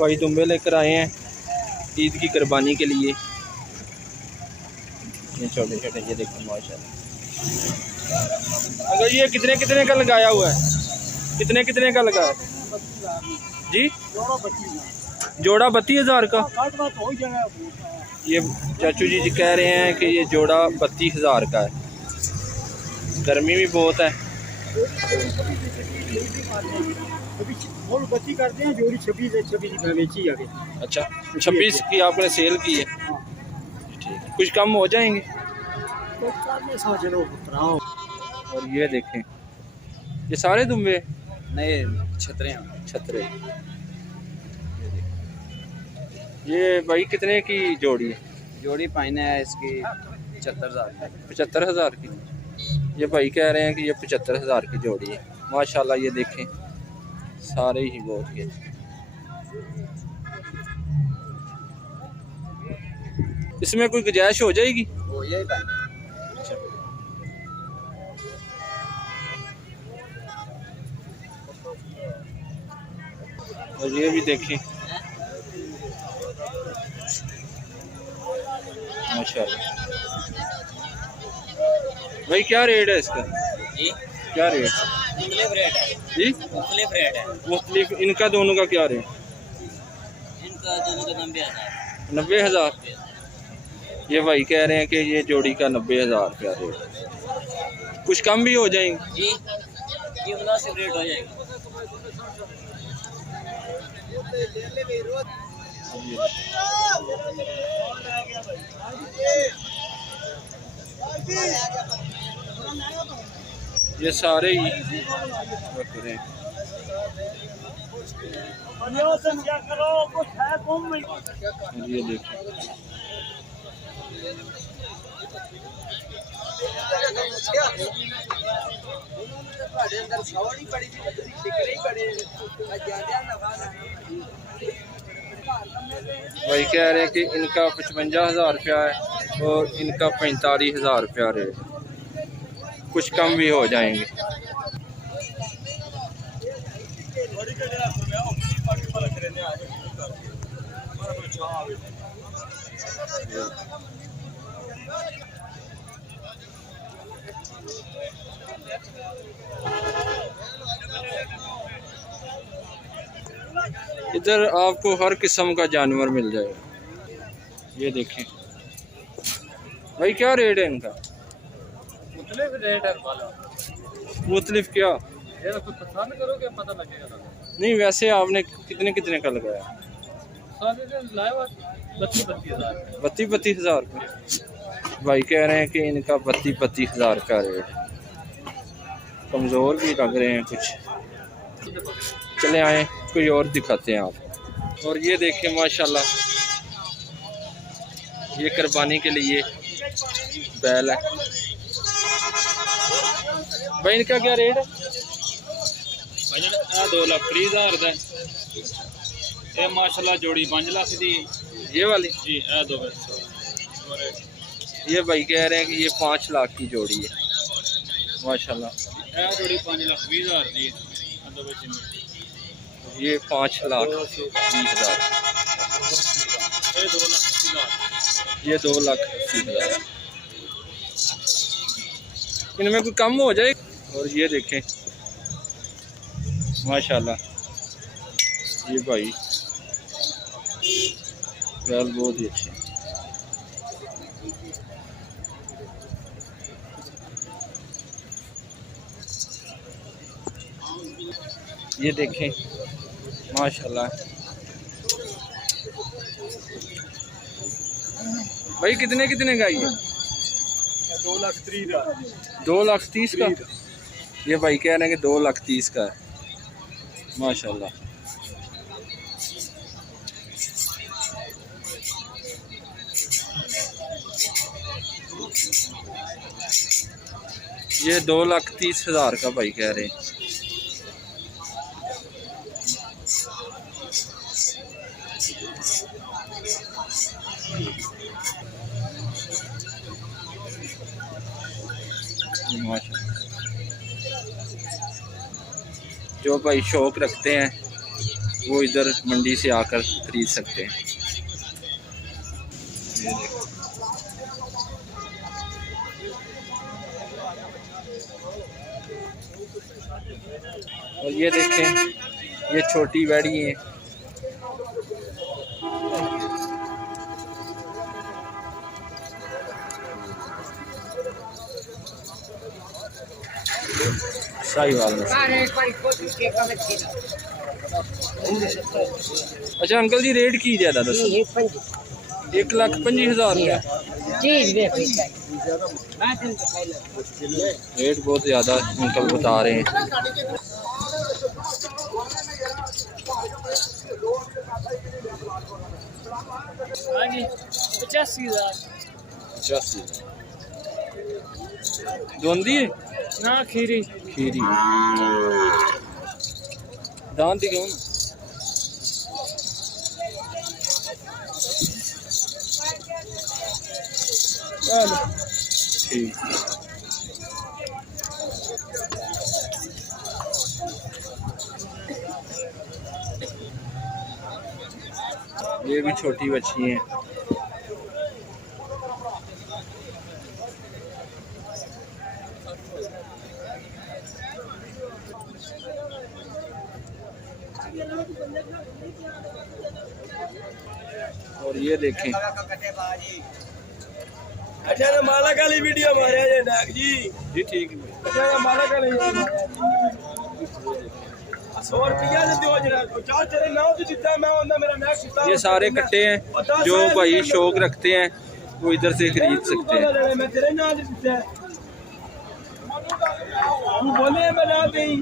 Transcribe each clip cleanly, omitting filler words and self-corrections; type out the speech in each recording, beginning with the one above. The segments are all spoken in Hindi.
भाई दुम्बे लेकर आए हैं ईद की कुर्बानी के लिए। ये छोटे छोटे, ये देखो माशाल्लाह। अगर ये कितने कितने का लगाया हुआ है, कितने कितने का लगा है जी? जोड़ा 32,000 का। ये चाचू जी कह रहे हैं कि ये जोड़ा 32,000 का है। गर्मी भी बहुत है। करते हैं जोड़ी 26 बेची आगे। अच्छा 26 की आपने सेल की है, ठीक। कुछ कम हो जाएंगे। और ये देखें, ये सारे दुम्बे नहीं छतरे छतरे। ये भाई कितने की जोड़ी है? जोड़ी पाइने है इसकी 75,000। 75,000 की। ये भाई कह रहे हैं कि ये 75,000 की जोड़ी है। माशाल्लाह ये देखें सारे ही बहुत ही। इसमें कोई गुंजाइश हो जाएगी? हो जाएगा। और ये भी देखें माशाल्लाह। भाई क्या रेट है इसका जी? क्या रेट? मुख्तलिफ रेट है जी, मुख्तलिफ रेट है। मुख्तलिफ। इनका दोनों का क्या रेट? इनका दोनों का 90,000। 90,000। ये भाई कह रहे हैं कि ये जोड़ी का 90,000 रुपया रेट। कुछ कम भी हो जाएंगे जी, ये मुनासिब रेट हो जाएगा। ये सारे ही बकरे हैं। ये देखो भाई कह रहे हैं कि इनका 55,000 रुपया है और इनका 45,000 रुपया रेट। कुछ कम भी हो जाएंगे। इधर आपको हर किस्म का जानवर मिल जाएगा। ये देखें भाई क्या रेट है इनका? मुख्तलिफ रेट है। मुख्तलिफ क्या? ये तो पसंद करोगे पता लगेगा। नहीं वैसे आपने कितने कितने का लगाया? 32,000 का। भाई कह रहे हैं कि इनका 32,000 का रेट। कमज़ोर भी लग रहे हैं कुछ। चले आए कोई और दिखाते हैं आप। और ये देखें माशाल्लाह, ये कुर्बानी के लिए बैल है। भाई इनका क्या रेट है? 2,30,000 का। ये माशाल्लाह जोड़ी 5 लाख दी। ये वाली जी ए दो। ये भाई कह रहे हैं कि ये 5 लाख की जोड़ी है माशाल्लाह। ए जोड़ी 5,20,000 दी। ये 5,20,000। ये 2,80,000। इनमें कोई कम हो जाए। और ये देखें माशाल्लाह, ये भाई बैल बहुत ही अच्छे। ये देखें माशाल्लाह। भाई कितने कितने का ये? 2,30,000 का। ये भाई कह रहे हैं कि 2,30,000 का है माशाल्लाह। ये 2,30,000 का भाई कह रहे हैं। जो भाई शौक रखते हैं वो इधर मंडी से आकर खरीद सकते हैं। ये देखो। और ये देखें, ये छोटी बैड़ी है। साहिवाल में। अच्छा अंकल जी, रेट की ज्यादा दस? 1,25,000 रुपया रेट बहुत ज्यादा अंकल बता रहे हैं। 85,000 दोंदी है ना खीरी खीरी दांत दिखाओ ना। ठीक, ये भी छोटी बच्ची हैं। और ये देखें, अच्छा ना माला काली वीडियो मारे जे नाग जी जी ठीक है। अच्छा ना माला काली 100 रुपया दे दियो जरा चार तेरे नाम तो दिता मैं ओंदा मेरा नेक्स्ट किताब ये सारे कट्टे हैं जो भाई शौक रखते हैं वो इधर से खरीद सकते हैं। मैं तेरे नाम दे दिता तू बोले मैं ना देई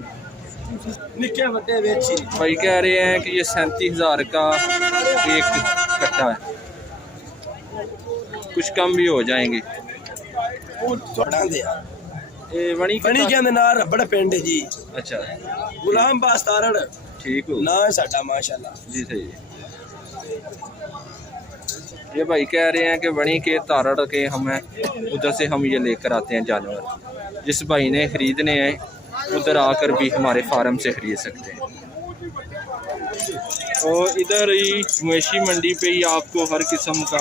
निके बड़े वेची भाई कह रहे हैं कि ये 37,000 का एक कट्टा है, कुछ कम भी हो जाएंगे। वो थोड़ा दे ये वणी बनी के अंदर ना रबड़ पिंड है जी। अच्छा, गुलाम बास्तारड़ ठीक हो ना है साडा माशाल्लाह जी, सही है। ये भाई कह रहे हैं कि वणी के तारड़ के हम हैं, उधर से हम ये लेकर आते हैं जानवर। जिस भाई ने खरीदने हैं उधर आकर भी हमारे फार्म से खरीद सकते हैं। और इधर ही मवेशी मंडी पे ही आपको हर किस्म का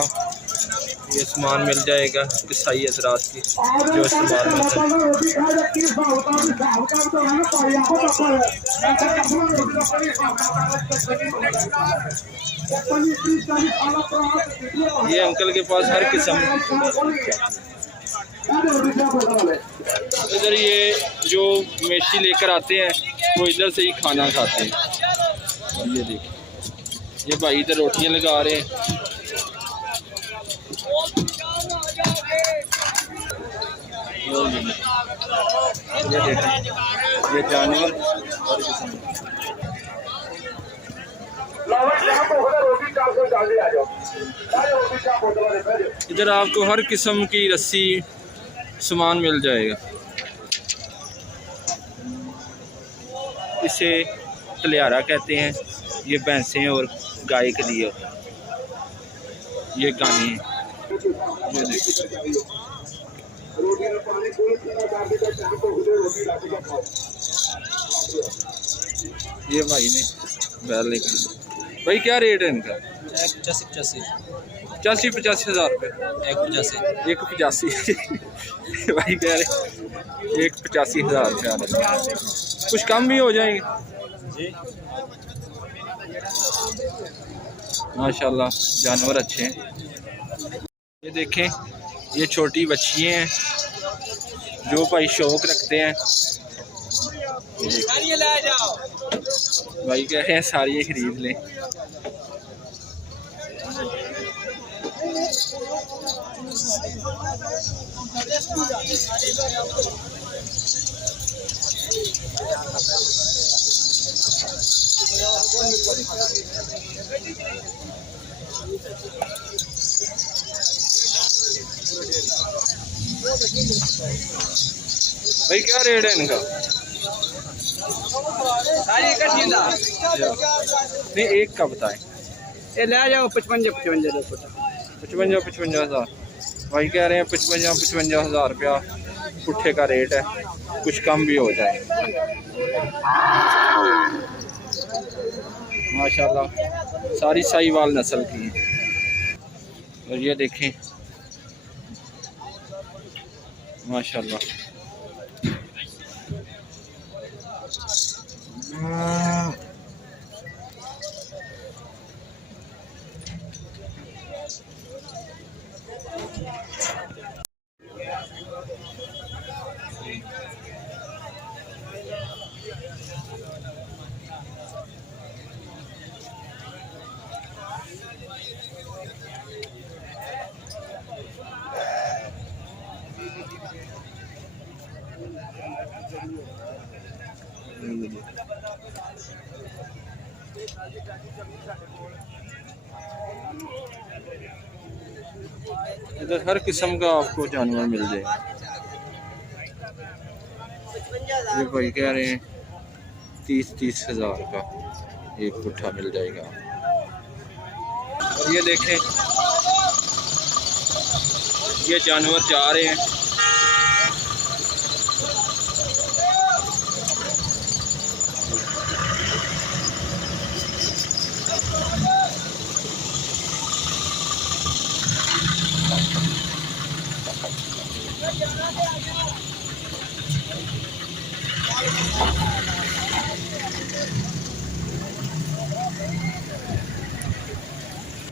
ये सामान मिल जाएगा, ईसाई हजरात की जो इस्तेमाल में ये अंकल के पास हर किस्म। इधर ये जो मवेशी लेकर आते हैं वो इधर से ही खाना खाते हैं। और ये देखिए, ये भाई इधर रोटियां लगा रहे हैं। ये देखें, ये जानवर और इधर आपको हर किस्म की रस्सी सामान मिल जाएगा। इसे तलियारा कहते हैं। ये भैंसें और गाय के लिए होता है। ये गाने हैं, ये देखो। ये भाई ने बैल लेकर, भाई क्या रेट है इनका? 85,000 रुपये। 1,85 भाई कह रहे 1,85,000 रुपया। कुछ कम भी हो जाएंगे माशाल्लाह, जानवर अच्छे हैं। ये देखें, ये छोटी बच्चियाँ हैं जो भाई शौक रखते हैं। भाई कह रहे हैं सारी खरीद लें। भाई क्या रेट है इनका? नहीं, एक का बताएं। ये ले जाओ 55,000 भाई कह रहे हैं 55,000 रुपया पुट्ठे का रेट है, कुछ कम भी हो जाए। माशाल्लाह सारी साहीवाल नस्ल की हैं। और ये देखें माशाल्लाह। इधर हर किस्म का आपको जानवर मिल जाएगा। ये भाई कह रहे हैं 30-30 हज़ार का एक पुट्ठा मिल जाएगा। और ये देखें ये जानवर जा रहे हैं।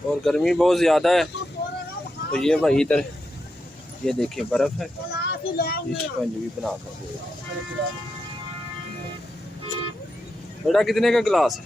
और गर्मी बहुत ज़्यादा है तो ये भाई इधर ये देखिए बर्फ़ है, शिकंज भी बना कर। बेटा कितने का गिलास है?